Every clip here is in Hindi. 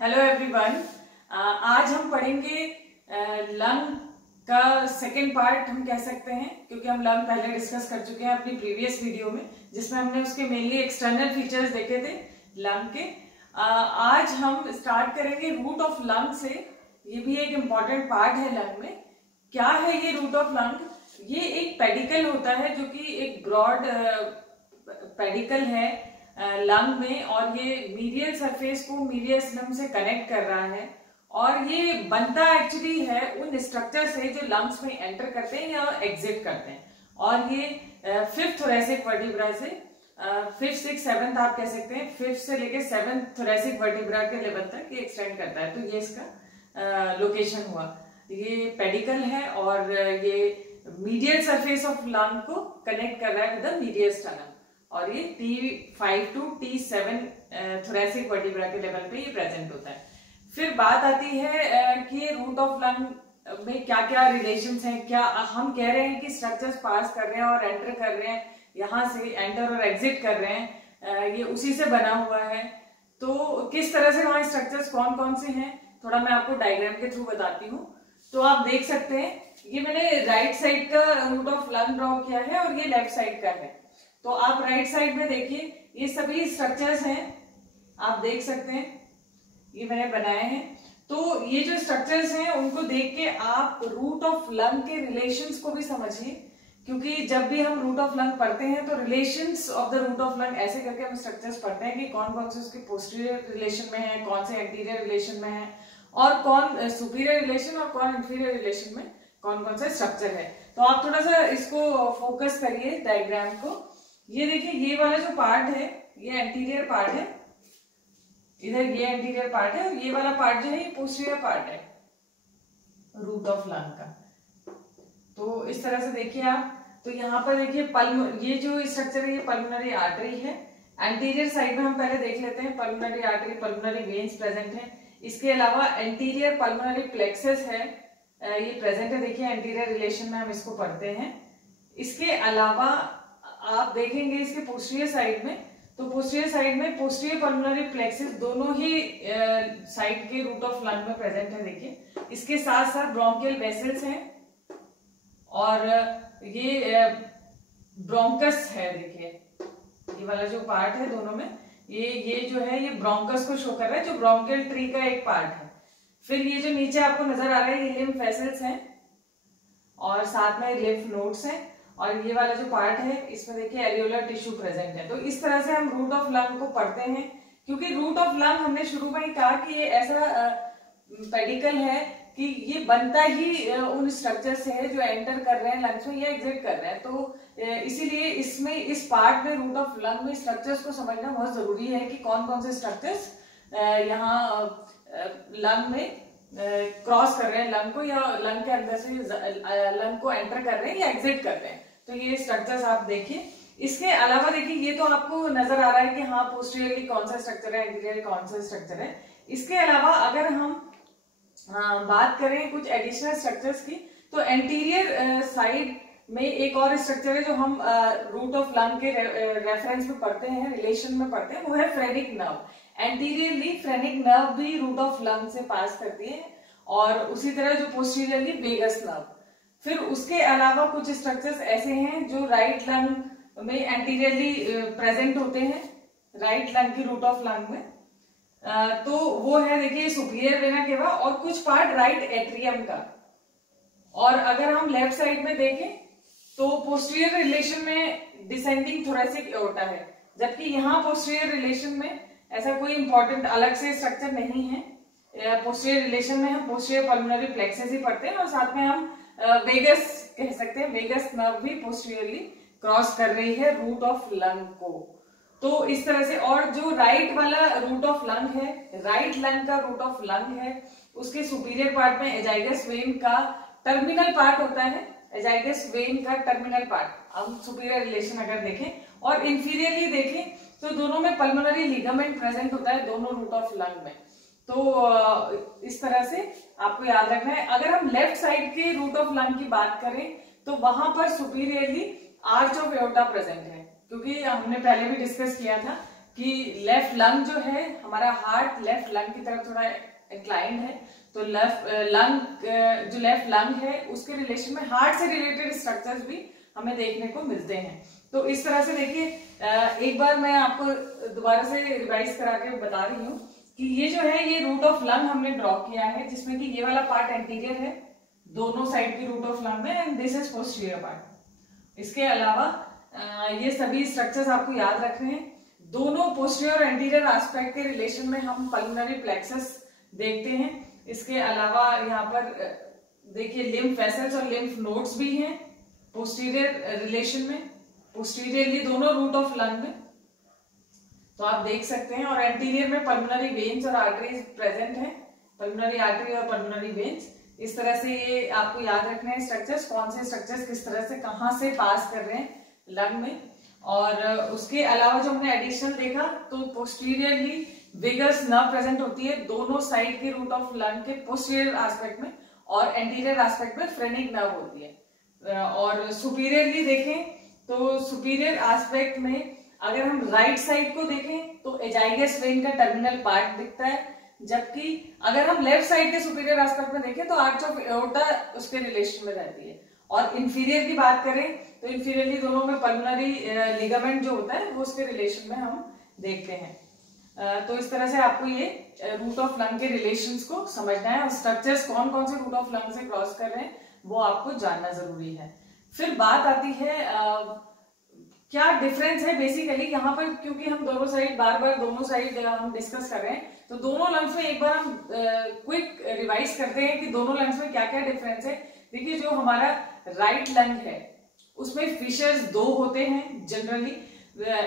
Hello everyone. आज हम पढ़ेंगे लंग का सेकेंड पार्ट हम कह सकते हैं, क्योंकि हम लंग पहले डिस्कस कर चुके हैं अपनी प्रीवियस वीडियो में, जिसमें हमने उसके मेनली एक्सटर्नल फीचर्स देखे थे लंग के। आज हम स्टार्ट करेंगे रूट ऑफ लंग से। ये भी एक इम्पॉर्टेंट पार्ट है लंग में। क्या है ये रूट ऑफ लंग? ये एक पेडिकल होता है जो कि एक ब्रॉड पेडिकल है लंग में, और ये मीडियल सरफेस को मीडियल स्लम से कनेक्ट कर रहा है। और ये बनता एक्चुअली है उन स्ट्रक्चर से जो लंग्स में एंटर करते हैं या एग्जिट करते हैं। और ये फिफ्थ थोरेसिक वर्टिब्रा से फिफ्थ सिक्स सेवंथ आप कह सकते हैं, फिफ्थ से लेके सेवंथ थोरेसिक वर्टिब्रा के लेवल तक ये एक्सटेंड करता है। तो ये इसका लोकेशन हुआ। ये पेडिकल है और ये मीडियल सरफेस ऑफ लंग को कनेक्ट कर रहा है विद द मीडियल स्टर्नम। और ये T5 to T7 thoracic vertebra के लेवल पे ये प्रेजेंट होता है। फिर बात आती है कि रूट ऑफ लंग में क्या क्या रिलेशंस हैं। क्या हम कह रहे हैं कि स्ट्रक्चर्स पास कर रहे हैं और एंटर कर रहे हैं, यहाँ से एंटर और एग्जिट कर रहे हैं, ये उसी से बना हुआ है। तो किस तरह से वहां स्ट्रक्चर्स कौन कौन से हैं, थोड़ा मैं आपको डायग्राम के थ्रू बताती हूँ। तो आप देख सकते हैं, ये मैंने राइट साइड का रूट ऑफ लंग ड्रॉ किया है और ये लेफ्ट साइड का है। तो आप राइट साइड में देखिए, ये सभी स्ट्रक्चर्स हैं, आप देख सकते हैं, ये मैंने बनाए हैं। तो ये जो स्ट्रक्चर्स हैं उनको देख के आप रूट ऑफ लंग के रिलेशंस को भी समझिए, क्योंकि जब भी हम रूट ऑफ लंग पढ़ते हैं तो relations of the root of lung ऐसे करके हम स्ट्रक्चर्स पढ़ते हैं कि कौन कौन से उसके पोस्टीरियर रिलेशन में है, कौन से एंटीरियर रिलेशन में है, और कौन सुपीरियर रिलेशन और कौन इंफीरियर रिलेशन में कौन कौन सा स्ट्रक्चर है। तो आप थोड़ा सा इसको फोकस करिए डायग्राम को। ये देखिए, ये वाला जो पार्ट है ये एंटीरियर पार्ट है, इधर ये एंटीरियर पार्ट है, और ये वाला पार्ट जो है ये पोस्टीरियर पार्ट है रूट ऑफ लंग का। तो इस तरह से देखिए आप। तो यहाँ पर देखिए ये जो स्ट्रक्चर है ये पल्मोनरी आर्टरी है। एंटीरियर साइड में हम पहले देख लेते हैं, pulmonary artery, pulmonary veins present है। इसके अलावा एंटीरियर पल्मोनरी प्लेक्सस है, ये प्रेजेंट है। देखिए एंटीरियर रिलेशन में हम इसको पढ़ते हैं। इसके अलावा आप देखेंगे इसके पोस्टीरियर साइड में, तो पोस्टीरियर साइड में पोस्टीरियर पल्मोनरी प्लेक्सस दोनों ही साइड के रूट ऑफ लंग में प्रेजेंट है। देखिए इसके साथ साथ ब्रोंकियल वेसल्स हैं, और ये ब्रोंकस है। देखिए ये वाला जो पार्ट है दोनों में, ये जो है ये ब्रोंकस को शो कर रहा है, जो ब्रोंकियल ट्री का एक पार्ट है। फिर ये जो नीचे आपको नजर आ रहा है ये लिम्फ वेसल्स हैं, और साथ में लिम्फ नोड्स हैं। और ये वाला जो पार्ट है इसमें देखिए एरियोलर टिश्यू प्रेजेंट है। तो इस तरह से हम रूट ऑफ लंग को पढ़ते हैं, क्योंकि रूट ऑफ लंग हमने शुरू में ही कहा कि ये ऐसा पेडिकल है कि ये बनता ही उन स्ट्रक्चर से है जो एंटर कर रहे हैं लंग्स में या एग्जिट कर रहे हैं। तो इसीलिए इसमें इस पार्ट में रूट ऑफ लंग में स्ट्रक्चर्स को समझना बहुत जरूरी है कि कौन कौन से स्ट्रक्चर्स यहाँ लंग में क्रॉस कर रहे हैं लंग को, या लंग के अंदर से लंग को एंटर कर रहे हैं या एग्जिट कर रहे हैं। तो ये स्ट्रक्चर्स आप देखिए। इसके अलावा देखिए ये तो आपको नजर आ रहा है कि हाँ पोस्टीरियरली कौन सा स्ट्रक्चर है, एंटीरियर कौन सा स्ट्रक्चर है। इसके अलावा अगर हम बात करें कुछ एडिशनल स्ट्रक्चर्स की, तो एंटीरियर साइड में एक और स्ट्रक्चर है जो हम रूट ऑफ लंग के रेफरेंस में पढ़ते हैं, रिलेशन में पढ़ते हैं, वो है phrenic nerve. Anteriorly phrenic nerve भी रूट ऑफ लंग से पास करती है, और उसी तरह जो पोस्टीरियरली वेगस नर्व। फिर उसके अलावा कुछ स्ट्रक्चर्स ऐसे हैं जो राइट लंग में एंटीरियरली प्रेजेंट होते हैं, राइट लंग की रूट ऑफ लंग में। तो वो है देखिए सुपीरियर वेना केवा और कुछ पार्ट राइट एट्रियम का। और अगर हम लेफ्ट साइड में देखें तो पोस्टीरियर रिलेशन में डिसेंडिंग थोरेसिक एओर्टा है, जबकि यहाँ पोस्टीरियर रिलेशन में ऐसा कोई इंपॉर्टेंट अलग से स्ट्रक्चर नहीं है। पोस्टीरियर रिलेशन में हम पोस्टीरियर पल्मोनरी प्लेक्सस ही पढ़ते हैं, और साथ में हम वेगस कह सकते हैं, वेगस नर्व भी पोस्टीरियरली क्रॉस कर रही है रूट ऑफ लंग को। तो इस तरह से, और जो राइट वाला रूट ऑफ लंग है, राइट लंग का रूट ऑफ लंग है, उसके सुपीरियर पार्ट में एजाइगस वेन का टर्मिनल पार्ट होता है, एजाइगस वेन का टर्मिनल पार्ट हम सुपीरियर रिलेशन अगर देखें, और इंफीरियरली देखें तो दोनों में पल्मोनरी लिगामेंट प्रेजेंट होता है दोनों रूट ऑफ लंग में। तो इस तरह से आपको याद रखना है। अगर हम लेफ्ट साइड के रूट ऑफ लंग की बात करें तो वहां पर superiorly arch of aorta present है, क्योंकि हमने पहले भी डिस्कस किया था कि लेफ्ट लंग जो है, हमारा हार्ट लेफ्ट लंग की तरफ थोड़ा इंक्लाइंड है, तो जो लेफ्ट लंग है उसके रिलेशन में हार्ट से रिलेटेड स्ट्रक्चर्स भी हमें देखने को मिलते हैं। तो इस तरह से देखिए, एक बार मैं आपको दोबारा से रिवाइज करा के बता रही हूँ कि ये जो है ये रूट ऑफ लंग हमने ड्रॉ किया है, जिसमें कि ये वाला पार्ट एंटीरियर है दोनों साइड की रूट ऑफ लंग में, and this is posterior part. इसके अलावा ये सभी स्ट्रक्चर्स आपको याद रखने हैं। दोनों पोस्टीरियर और एंटीरियर एस्पेक्ट के रिलेशन में हम पल्मोनरी प्लेक्सस देखते हैं। इसके अलावा यहाँ पर देखिए लिम्फ वेसल्स और लिम्फ नोड्स भी हैं पोस्टीरियर रिलेशन में, पोस्टीरियरली दोनों रूट ऑफ लंग में, तो आप देख सकते हैं। और एंटीरियर में पल्मोनरी वेन्स और आर्टरीज प्रेजेंट हैं, पल्मोनरी आर्टरी और पल्मोनरी वेन्स। इस तरह से ये आपको याद रखना है स्ट्रक्चर्स, कौन से स्ट्रक्चर्स किस तरह से कहां से पास कर रहे हैं लंग में। और उसके अलावा जो हमने एडिशनल देखा, तो पोस्टीरियरली विगस नर्व प्रेजेंट होती है दोनों साइड के रूट ऑफ लंग के पोस्टीरियर एस्पेक्ट में, और एंटीरियर एस्पेक्ट में फ्रेनिक नर्व होती है। और सुपीरियरली देखें तो सुपीरियर एस्पेक्ट में अगर हम राइट साइड को देखें तो एजाइगस वेन का टर्मिनल पार्ट दिखता है, जबकि अगर हम लेफ्ट साइड के सुपीरियर एस्पेक्ट में देखें तो आर्च ऑफ एओर्टा उसके रिलेशन में रहती है। और इंफीरियर की बात करें तो इंफीरियरली दोनों में पल्मोनरी लिगामेंट जो होता है वो उसके रिलेशन में हम देखते हैं। तो इस तरह से आपको ये रूट ऑफ लंग के रिलेशंस को समझना है, और स्ट्रक्चर्स कौन कौन से रूट ऑफ लंग से क्रॉस कर रहे हैं वो आपको जानना जरूरी है। फिर बात आती है क्या डिफरेंस है बेसिकली यहाँ पर, क्योंकि हम दोनों साइड बार बार दोनों साइड हम डिस्कस कर रहे हैं, तो दोनों लंग्स में एक बार हम क्विक रिवाइज करते हैं कि दोनों लंग्स में क्या क्या डिफरेंस है। देखिए जो हमारा राइट लंग है उसमें फिशर्स दो होते हैं जनरली,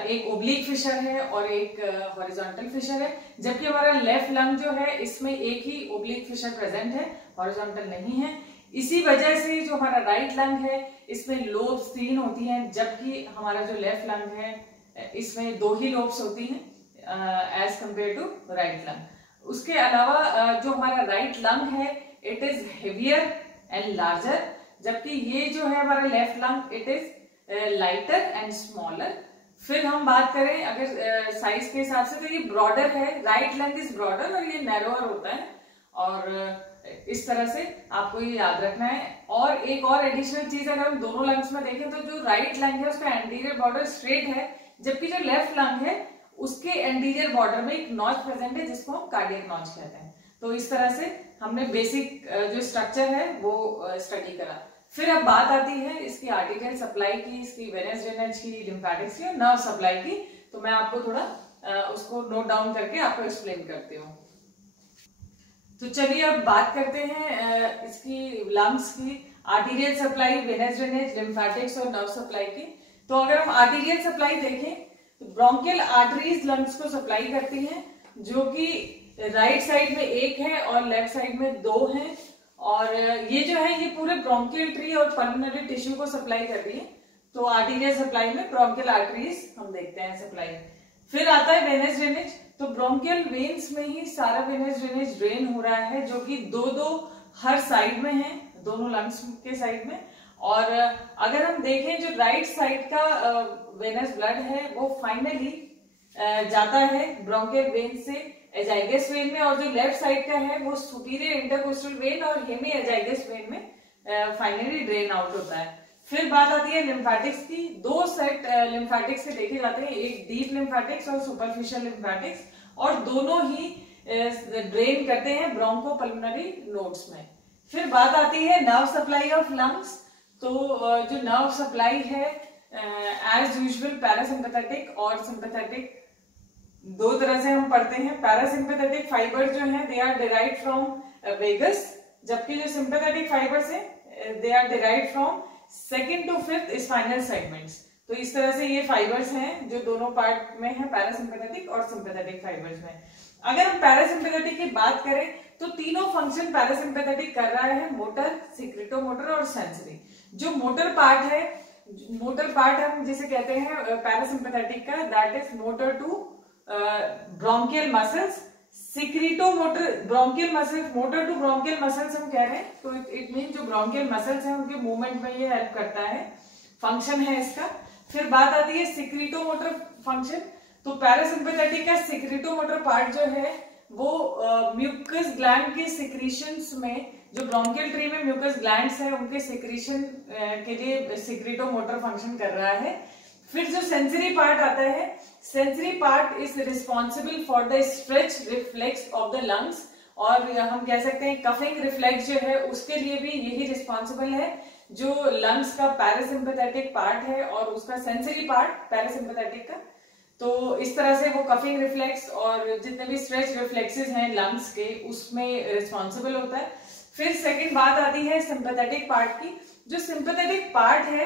एक ओब्लिक फिशर है और एक हॉरिजॉन्टल फिशर है, जबकि हमारा लेफ्ट लंग जो है इसमें एक ही ओब्लिक फिशर प्रेजेंट है, हॉरिजॉन्टल नहीं है। इसी वजह से जो हमारा राइट लंग है इसमें लोब्स 3 होती हैं, जबकि हमारा जो लेफ्ट लंग है इसमें 2 ही लोब्स होती हैं as compared to right lung. उसके अलावा जो हमारा राइट लंग है it is heavier and larger, जबकि ये जो है हमारा left lung it is lighter and smaller. फिर हम बात करें अगर साइज के हिसाब से तो ये ब्रॉडर है, राइट लंग इज ब्रॉडर और ये नैरोअर होता है, और इस तरह से आपको ये याद रखना है। और एक और एडिशनल चीज अगर हम दोनों लंग्स में देखें तो जो राइट लंग है उसका एंटीरियर बॉर्डर स्ट्रेट है, जबकि जो लेफ्ट लंग है उसके एंटीरियर बॉर्डर में एक नॉच प्रेजेंट है जिसको हम कार्डियक नॉच कहते हैं। तो इस तरह से हमने बेसिक जो स्ट्रक्चर है वो स्टडी करा। फिर अब बात आती है इसकी आर्टेरियल सप्लाई की, इसकी वेनस ड्रेनेज की, लिम्फेटिक्स की और नर्व सप्लाई की। तो मैं आपको थोड़ा उसको नोट डाउन करके आपको एक्सप्लेन करती हूँ। तो चलिए अब बात करते हैं इसकी लंग्स की arterial supply, venous drainage, lymphatics और नर्व सप्लाई की। तो अगर हम आर्टेरियल सप्लाई देखें तो ब्रोंकियल आर्टरीज लंग्स को सप्लाई करती हैं, जो कि राइट साइड में एक है और लेफ्ट साइड में 2 हैं, और ये जो है ये पूरे ब्रोंकियल ट्री और पल्मोनरी टिश्यू को सप्लाई कर रही है। तो आर्टेरियल सप्लाई में ब्रोंकियल आर्टरीज हम देखते हैं सप्लाई। फिर आता है वेनस ड्रेनेज, तो ब्रोंकियल वेन्स में ही सारा वेनस ड्रेनेज ड्रेन हो रहा है, जो कि 2-2 हर साइड में है, दोनों लंग्स के साइड में। और अगर हम देखें जो राइट साइड का वेनस ब्लड है वो फाइनली जाता है ब्रोंकियल वेन से एजाइगस वेन में, और जो लेफ्ट साइड का है वो सुपीरियर इंटरकोस्टल वेन और हेमी एजाइगस वेन में फाइनली ड्रेन आउट होता है। फिर बात आती है लिम्फेटिक्स की। 2 सेट लिम्फेटिक्स के देखे जाते हैं, एक डीप लिम्फेटिक्स और सुपरफिशियल लिम्फेटिक्स, और दोनों ही ड्रेन करते हैं ब्रोंको पल्मोनरी नोड्स में। फिर बात आती है नर्व सप्लाई ऑफ लंग्स। तो जो नर्व सप्लाई है एज यूजुअल पैरासिम्पैथेटिक और सिंपैथेटिक 2 तरह से हम पढ़ते हैं। पैरासिम्पैथेटिक फाइबर जो है they are derived from vagus, जबकि जो सिंपैथेटिक फाइबर्स हैं they are derived from 2nd to 5th spinal segments. तो इस तरह से ये फाइबर्स हैं जो दोनों पार्ट में है, पैरासिम्पैथेटिक और सिंपैथेटिक फाइबर्स में। अगर हम पैरासिम्पैथेटिक की बात करें तो तीनों फंक्शन पैरासिम्पैथेटिक कर रहा है, मोटर, सिक्रेटोमोटर और सेंसरी। जो मोटर पार्ट हम जिसे कहते हैं पैरासिम्पैथेटिक का, that is motor to bronchial muscles, secretomotor bronchial muscles, motor to bronchial muscles हम कह रहे हैं, तो इट मीन जो ब्रोंकियल मसल्स हैं उनके मूवमेंट में ये हेल्प करता है, फंक्शन है इसका। फिर बात आती है सिक्रीटोमोटर फंक्शन। तो पैरासिम्पैथेटिक का सेक्रेटोमोटर पार्ट जो है वो म्यूकस ग्लैंड के सिक्रीशंस में, जो ब्रोंकियल ट्री में म्यूकस ग्लैंड्स है उनके सिक्रीशन के लिए सेक्रेटोमोटर फंक्शन कर रहा है। फिर जो सेंसरी पार्ट आता है, sensory part is responsible for the stretch reflex of the lungs, और हम कह सकते हैं कफिंग रिफ्लेक्स जो है उसके लिए भी यही रिस्पॉन्सिबल है, जो लंग्स का पैरासिम्पैथेटिक पार्ट है और उसका सेंसरी पार्ट पैरासिम्पैथेटिक का। तो इस तरह से वो कफिंग रिफ्लेक्स और जितने भी स्ट्रेच रिफ्लेक्सेस हैं लंग्स के उसमें रिस्पॉन्सिबल होता है। फिर सेकंड बात आती है सिंपैथेटिक पार्ट की। जो सिंपैथेटिक पार्ट है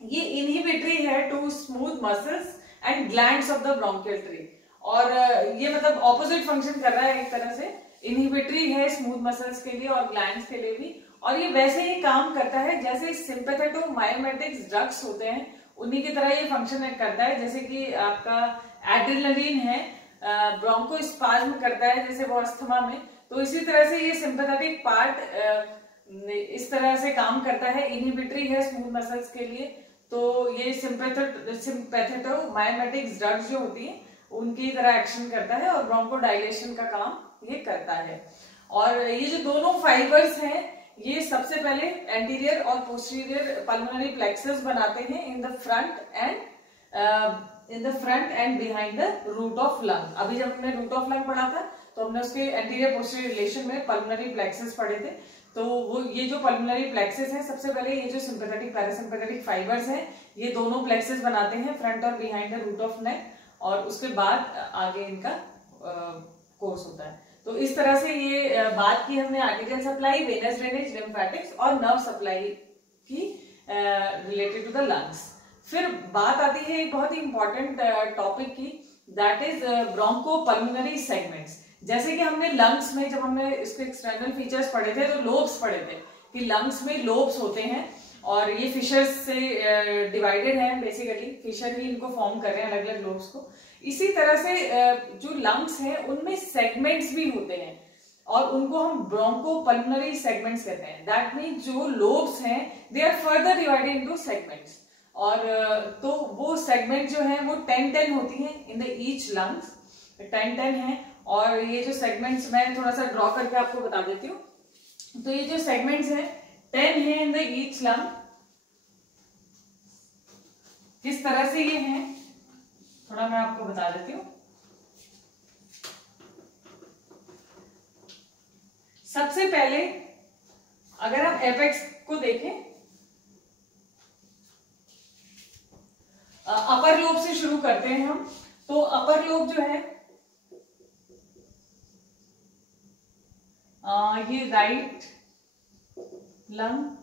ये इनहिबिटरी है to smooth muscles and glands of the bronchial tree, और ये मतलब ऑपोजिट फंक्शन कर रहा है एक तरह से, इनहिबिटरी है स्मूथ मसल्स के लिए और ग्लैंड्स के लिए भी, और ये वैसे ही काम करता है जैसे सिंपैथेटोमायोमेटिक्स ड्रग्स होते हैं उन्हीं की तरह ये फंक्शन करता है। जैसे कि आपका एड्रेनलिन है, ब्रोंकोस्पाज्म करता है जैसे वो अस्थमा में, तो इसी तरह से ये सिंपैथेटिक पार्ट इस तरह से काम करता है, इनहिबिटरी है स्मूथ मसल्स के लिए। तो ये सिंपैथेटोमायोमेटिक्स ड्रग्स जो होती है उनकी तरह एक्शन करता है और ब्रोंकोडाइलेशन का काम ये करता है। और ये जो दोनों फाइबर्स हैं ये सबसे पहले एंटीरियर और पोस्टीरियर पल्मोनरी प्लेक्सस बनाते हैं in the front and behind the root of lung. अभी जब हमने रूट ऑफ लंग पढ़ा था तो हमने उसके एंटीरियर पोस्टीरियर रिलेशन में पल्मोनरी प्लेक्सस पढ़े थे। तो वो ये जो पल्मोनरी प्लेक्सस है, सबसे पहले ये जो सिंपैथेटिक पैरासिम्पैथेटिक फाइबर्स हैं ये दोनों प्लेक्सस बनाते हैं फ्रंट और behind the root of neck, और उसके बाद आगे इनका कोर्स होता है। तो इस तरह से ये बात की हमने arterial supply, venous drainage, lymphatics और नर्व सप्लाई की रिलेटेड टू द लंग्स। फिर बात आती है एक बहुत ही इंपॉर्टेंट टॉपिक की, दैट इज ब्रोंकोपल्मोनरी सेगमेंट्स। जैसे कि हमने लंग्स में जब हमने इसके एक्सटर्नल फीचर्स पढ़े थे तो लोब्स पढ़े थे कि लंग्स में लोब्स होते हैं और ये फिशर्स से डिवाइडेड है, बेसिकली फिशर ही इनको फॉर्म कर रहे हैं अलग अलग लोब्स को। इसी तरह से जो लंग्स हैं उनमें सेगमेंट्स भी होते हैं और उनको हम ब्रोंकोपल्मोनरी सेगमेंट्स कहते हैं। दैट मीन जो लोब्स हैं they are further divided into segments, और तो वो सेगमेंट जो है वो 10-10 होती हैं इन द ईच लंग्स, 10-10 है। और ये जो सेगमेंट्स मैं थोड़ा सा ड्रॉ करके आपको बता देती हूँ। तो ये जो सेगमेंट्स हैं 10 है इन द ईच लंग। किस तरह से ये हैं थोड़ा मैं आपको बता देती हूँ। सबसे पहले अगर हम एपेक्स को देखें, अपर लोब से शुरू करते हैं हम। तो अपर लोब जो है ये राइट लंग,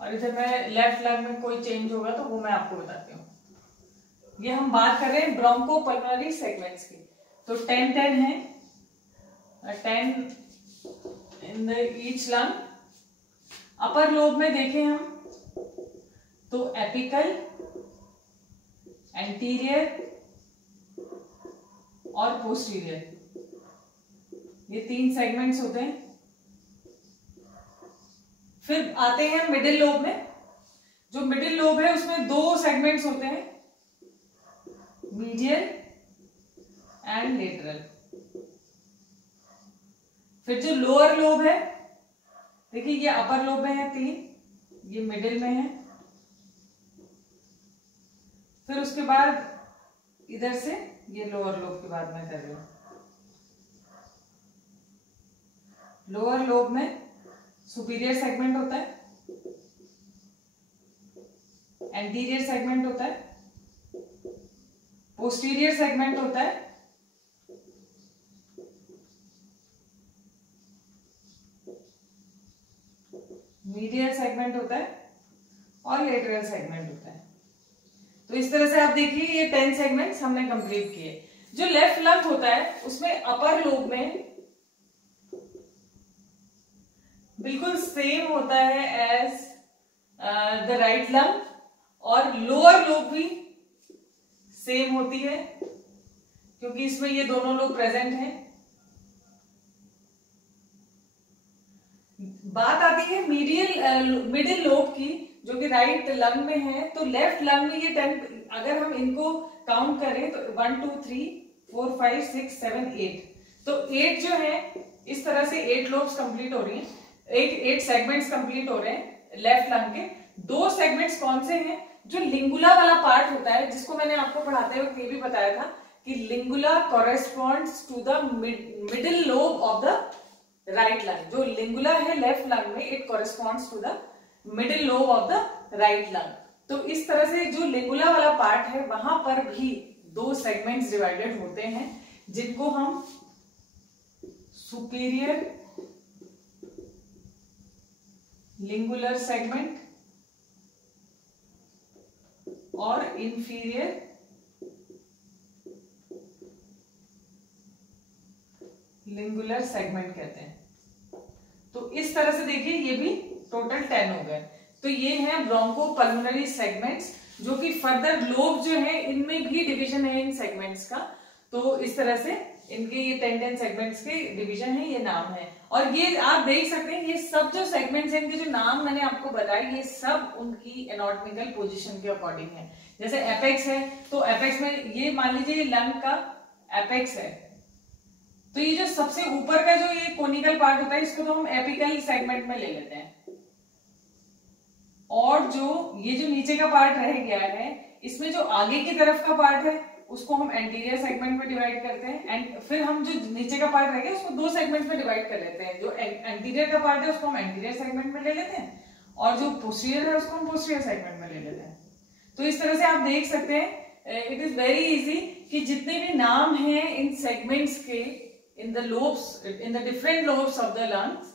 और इधर मैं लेफ्ट लंग में कोई चेंज होगा तो वो मैं आपको बताती हूँ। ये हम बात कर रहे हैं ब्रोंकोपल्मोनरी सेगमेंट्स की। तो 10-10 है, 10 in the each lung. Upper lobe में देखें हम तो एपिकल, एंटीरियर और पोस्टीरियर, ये 3 सेगमेंट्स होते हैं। फिर आते हैं मिडिल लोब में। जो मिडिल लोब है उसमें 2 सेगमेंट्स होते हैं, मीडियल एंड लेटरल। फिर जो लोअर लोब है, देखिए ये अपर लोब में है 3, ये मिडिल में है। फिर उसके बाद इधर से ये लोअर लोब की बात मैं कर रही हूं। लोअर लोब में सुपीरियर सेगमेंट होता है, एंटीरियर सेगमेंट होता है, पोस्टीरियर सेगमेंट होता है, मीडियल सेगमेंट होता है और लेटरल सेगमेंट होता है। तो इस तरह से आप देखिए ये 10 सेगमेंट्स हमने कंप्लीट किए। जो लेफ्ट लंग होता है उसमें अपर लोब में बिल्कुल सेम होता है एज द राइट लंग, और लोअर लोब भी सेम होती है क्योंकि इसमें ये दोनों लोग प्रेजेंट हैं। बात आती है मिडिल लोब की जो कि राइट लंग में है। तो लेफ्ट लंग में ये 10, अगर हम इनको काउंट करें तो 1 2 3 4 5 6 7 8, तो 8 जो है इस तरह से 8 लोब्स कंप्लीट हो रही हैं, 8 सेगमेंट्स कंप्लीट हो रहे हैं लेफ्ट लंग के। 2 सेगमेंट्स कौन से हैं? जो लिंगुला वाला पार्ट होता है, जिसको मैंने आपको पढ़ाते वक्त ये भी बताया था कि lingula corresponds to the middle lobe of the right lung. जो लिंगुला है लेफ्ट लंग में, it corresponds to the middle lobe of the right lung. तो इस तरह से जो लिंगुला वाला पार्ट है वहां पर भी 2 सेगमेंट्स डिवाइडेड होते हैं, जिनको हम सुपीरियर लिंगुलर सेगमेंट और इंफीरियर लिंगुलर सेगमेंट कहते हैं। तो इस तरह से देखिए ये भी टोटल 10 हो गए। तो ये है ब्रोंकोपल्मोनरी सेगमेंट्स, जो कि फर्दर लोब जो है इनमें भी डिवीजन है इन सेगमेंट्स का। तो इस तरह से इनके ये 10 सेगमेंट्स के डिवीजन है, ये नाम है। और ये आप देख सकते हैं ये सब जो सेगमेंट्स हैं इनके जो नाम मैंने आपको बताया, ये सब उनकी एनाटॉमिकल पोजीशन के अकॉर्डिंग है। जैसे एपेक्स है तो एपेक्स में ये मान लीजिए लंग का एपेक्स है, तो ये जो सबसे ऊपर का जो ये कोनिकल पार्ट होता है इसको तो हम एपिकल सेगमेंट में ले लेते हैं, और जो ये जो नीचे का पार्ट रह गया है इसमें जो आगे की तरफ का पार्ट है उसको हम एंटीरियर सेगमेंट में डिवाइड करते हैं। एंड फिर हम जो नीचे का पार्ट रह गया उसको 2 सेगमेंट में डिवाइड कर लेते हैं। जो एंटीरियर का पार्ट है उसको हम एंटीरियर सेगमेंट में ले लेते हैं, और जो पोस्टीरियर है उसको हम पोस्टीरियर सेगमेंट में ले लेते हैं। तो इस तरह से आप देख सकते हैं इट इज वेरी इजी कि जितने भी नाम हैं इन सेगमेंट्स के in the lobes, in the different lobes of the lungs,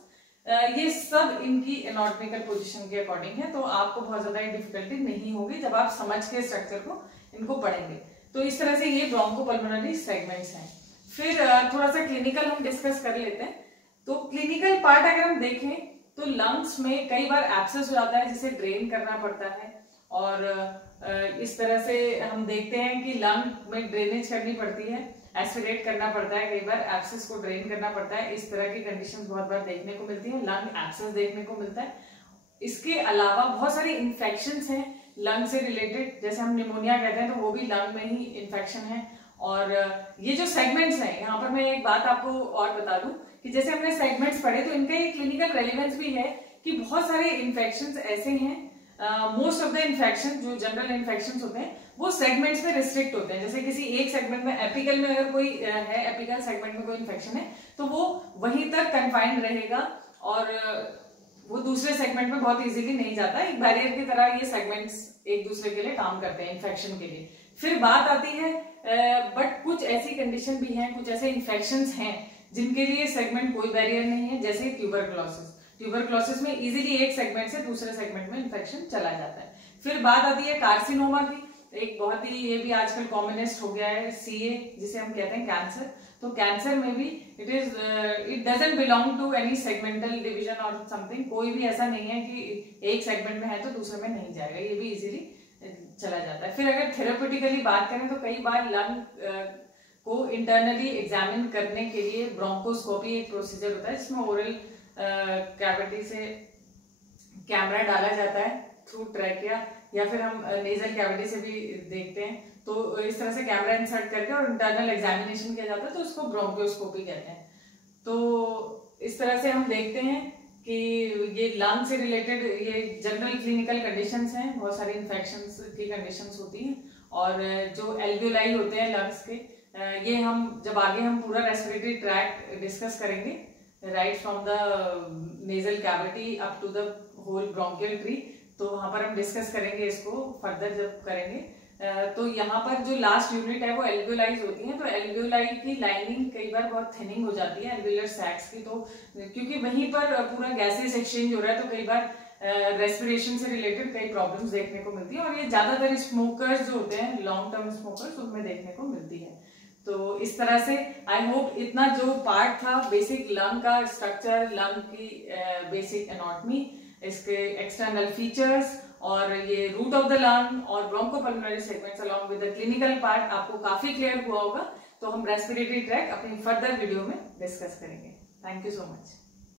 ये सब इनकी एनाटॉमिकल पोजीशन के अकॉर्डिंग है। तो आपको बहुत ज्यादा डिफिकल्टी नहीं होगी जब आप समझ के स्ट्रक्चर को इनको पढ़ेंगे। तो इस तरह से ये ब्रोंकोपल्मोनरी सेगमेंट्स हैं। फिर थोड़ा सा क्लिनिकल हम डिस्कस कर लेते हैं। तो क्लिनिकल पार्ट अगर हम देखें तो लंग्स में कई बार एब्सेस हो जाता है जिसे ड्रेन करना पड़ता है, और इस तरह से हम देखते हैं कि लंग में ड्रेनेज करनी पड़ती है, एस्पिरेट करना पड़ता है, कई बार एब्सेस को ड्रेन करना पड़ता है। इस तरह की कंडीशंस बहुत बार देखने को मिलती है, लंग एब्सेस देखने को मिलता है। इसके अलावा बहुत सारे इन्फेक्शंस हैं लंग से रिलेटेड, जैसे हम निमोनिया कहते हैं तो वो भी लंग में ही इन्फेक्शन है। और ये जो सेगमेंट्स हैं, यहाँ पर मैं एक बात आपको और बता दूं कि जैसे हमने सेगमेंट्स पढ़े तो इनका एक क्लिनिकल रेलेवेंस भी है कि बहुत सारे इन्फेक्शंस ऐसे हैं, मोस्ट ऑफ द इन्फेक्शन जो जनरल इन्फेक्शंस होते हैं वो सेगमेंट्स में रिस्ट्रिक्ट होते हैं। जैसे किसी एक सेगमेंट में, एपिकल में अगर कोई है, एपिकल सेगमेंट में कोई इन्फेक्शन है तो वो वहीं तक कन्फाइंड रहेगा और वो दूसरे सेगमेंट में बहुत इजीली नहीं जाता। एक बैरियर की तरह ये सेगमेंट्स एक दूसरे के लिए काम करते हैं इन्फेक्शन के लिए। फिर बात आती है बट कुछ ऐसी कंडीशन भी हैं, कुछ ऐसे इन्फेक्शंस हैं जिनके लिए सेगमेंट कोई बैरियर नहीं है, जैसे ट्यूबरक्लोसिस। ट्यूबरक्लोसिस में इजीली एक सेगमेंट से दूसरे सेगमेंट में इन्फेक्शन चला जाता है। फिर बात आती है कार्सिनोमा की, एक बहुत ही ये भी आजकल कॉमनेस्ट हो गया है, सीए जिसे हम कहते हैं कैंसर। तो कैंसर में भी it doesn't belong to any segmental division और समथिंग, कोई भी ऐसा नहीं है कि एक सेगमेंट में है तो दूसरे में नहीं जाएगा, ये भी इजीली चला जाता है। फिर अगर थेरेप्यूटिकली बात करें तो कई बार लंग को इंटरनली एग्जामिन करने के लिए ब्रोंकोस्कोपी एक प्रोसीजर होता है जिसमें ओरल कैविटी से कैमरा डाला जाता है थ्रू ट्रैकिया, या फिर हम नेजल कैविटी से भी देखते हैं। तो इस तरह से कैमरा इंसर्ट करके और इंटरनल एग्जामिनेशन किया जाता है, तो उसको ब्रोंकोस्कोपी कहते हैं। तो इस तरह से हम देखते हैं कि ये लंग से रिलेटेड ये जनरल क्लिनिकल कंडीशंस हैं, बहुत सारी इन्फेक्शंस की कंडीशंस होती हैं। और जो एल्वियोलाई होते हैं लंग्स के, ये हम जब आगे हम पूरा रेस्पिरेटरी ट्रैक्ट डिस्कस करेंगे, right from the nasal cavity up to the whole bronchial tree, तो वहां पर हम डिस्कस करेंगे इसको फर्दर जब करेंगे। तो यहाँ पर जो लास्ट यूनिट है वो एल्वियोलाइज होती है। तो एल्वियोलाई की लाइनिंग कई बार बहुत थिनिंग हो जाती है एल्वियोलर सैक्स की, तो क्योंकि वहीं पर पूरा गैसेस एक्सचेंज हो रहा है तो कई बार रेस्पिरेशन से रिलेटेड कई प्रॉब्लम्स देखने को मिलती है, और ये ज्यादातर स्मोकर्स जो होते हैं, लॉन्ग टर्म स्मोकर्स, उनमें देखने को मिलती है। तो इस तरह से आई होप इतना जो पार्ट था बेसिक लंग का स्ट्रक्चर, लंग की बेसिक एनाटॉमी, इसके एक्सटर्नल फीचर्स और ये रूट ऑफ द लंग और bronchopulmonary segments along with the clinical part आपको काफी क्लियर हुआ होगा। तो हम रेस्पिरेटरी ट्रैक अपनी फर्दर वीडियो में डिस्कस करेंगे। Thank you so much.